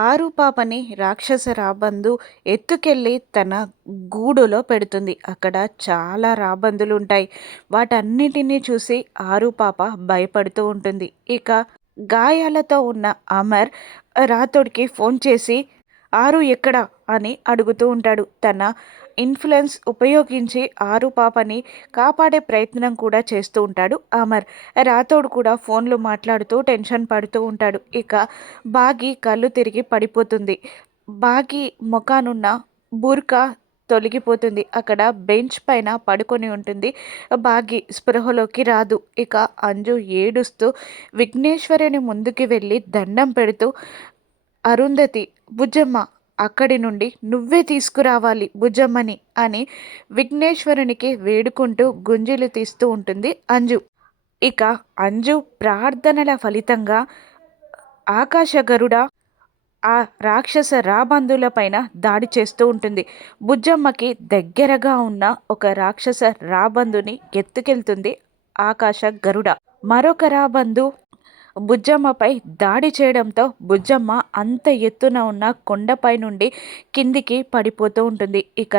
ఆరు పాపని రాక్షస రాబందు ఎత్తుకెళ్ళి తన గూడులో పెడుతుంది. అక్కడ చాలా రాబందులు ఉంటాయి వాటన్నిటినీ చూసి ఆరు పాప భయపడుతూ ఉంటుంది. ఇక గాయాలతో ఉన్న అమర్ రాతోడికి ఫోన్ చేసి ఆరు ఎక్కడ? అని అడుగుతూ ఉంటాడు. తన ఇన్ఫ్లుయెన్స్ ఉపయోగించి ఆరు పాపని కాపాడే ప్రయత్నం కూడా చేస్తూ ఉంటాడు అమర్. రాతోడు కూడా ఫోన్లో మాట్లాడుతూ టెన్షన్ పడుతూ ఉంటాడు. ఇక బాగి కళ్ళు తిరిగి పడిపోతుంది. బాగి ముఖానున్న బుర్కా తొలగిపోతుంది. అక్కడ బెంచ్ పైన పడుకొని ఉంటుంది. బాగి స్పృహలోకి రాదు. ఇక అంజు ఏడుస్తూ విఘ్నేశ్వరుని ముందుకి వెళ్ళి దండం పెడుతూ అరుంధతి బుజ్జమ్మ అక్కడి నుండి నువ్వే తీసుకురావాలి భుజమ్మని అని విఘ్నేశ్వరునికి వేడుకుంటూ గుంజీలు తీస్తూ ఉంటుంది అంజు. ఇక అంజు ప్రార్థనల ఫలితంగా ఆకాశగరుడ ఆ రాక్షస రాబందుల పైన దాడి చేస్తూ ఉంటుంది. బుజ్జమ్మకి దగ్గరగా ఉన్న ఒక రాక్షస రాబందుని ఎత్తుకెళ్తుంది ఆకాశ గరుడ మరొక రాబందు బుజ్జమ్మపై దాడి చేయడంతో బుజ్జమ్మ అంత ఎత్తున ఉన్న కొండపై నుండి కిందికి పడిపోతూ ఉంటుంది. ఇక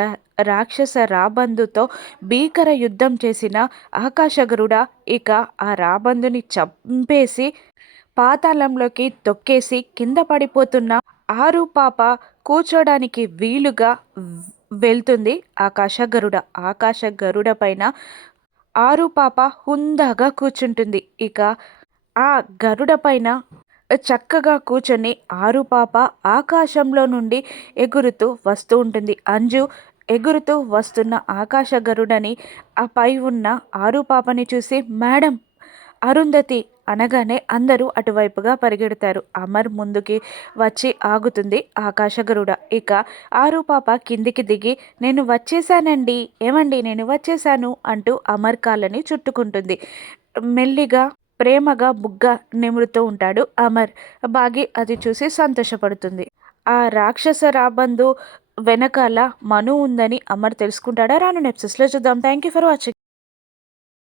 రాక్షస రాబందుతో భీకర యుద్ధం చేసిన ఆకాశగరుడ ఇక ఆ రాబందుని చంపేసి పాతాళంలోకి తొక్కేసి కింద పడిపోతున్న ఆరు పాప కూర్చోడానికి వీలుగా వెళ్తుంది ఆకాశ గరుడ ఆకాశ గరుడ పైన ఆరు పాప హుందాగా కూర్చుంటుంది. ఇక ఆ గరుడ పైన చక్కగా కూర్చొని ఆరు పాప ఆకాశంలో నుండి ఎగురుతూ వస్తూ ఉంటుంది. అంజు ఎగురుతూ వస్తున్న ఆకాశ గరుడని ఆ పై ఉన్న ఆరు పాపని చూసి మేడం అరుంధతి అనగానే అందరూ అటువైపుగా పరిగెడతారు. అమర్ ముందుకి వచ్చి ఆగుతుంది ఆకాశగరుడ ఇక ఆరు పాప కిందికి దిగి నేను వచ్చేసానండి. ఏమండి? నేను వచ్చేసాను అంటూ అమర్ కాళ్ళని చుట్టుకుంటుంది. మెల్లిగా ప్రేమగా బుగ్గ నిమురుతూ ఉంటాడు అమర్. బాగి అది చూసి సంతోషపడుతుంది. ఆ రాక్షస రాబందు వెనకాల మను ఉందని అమర్ తెలుసుకుంటాడా? రాను నెప్సెస్లో చూద్దాం. Thank you for watching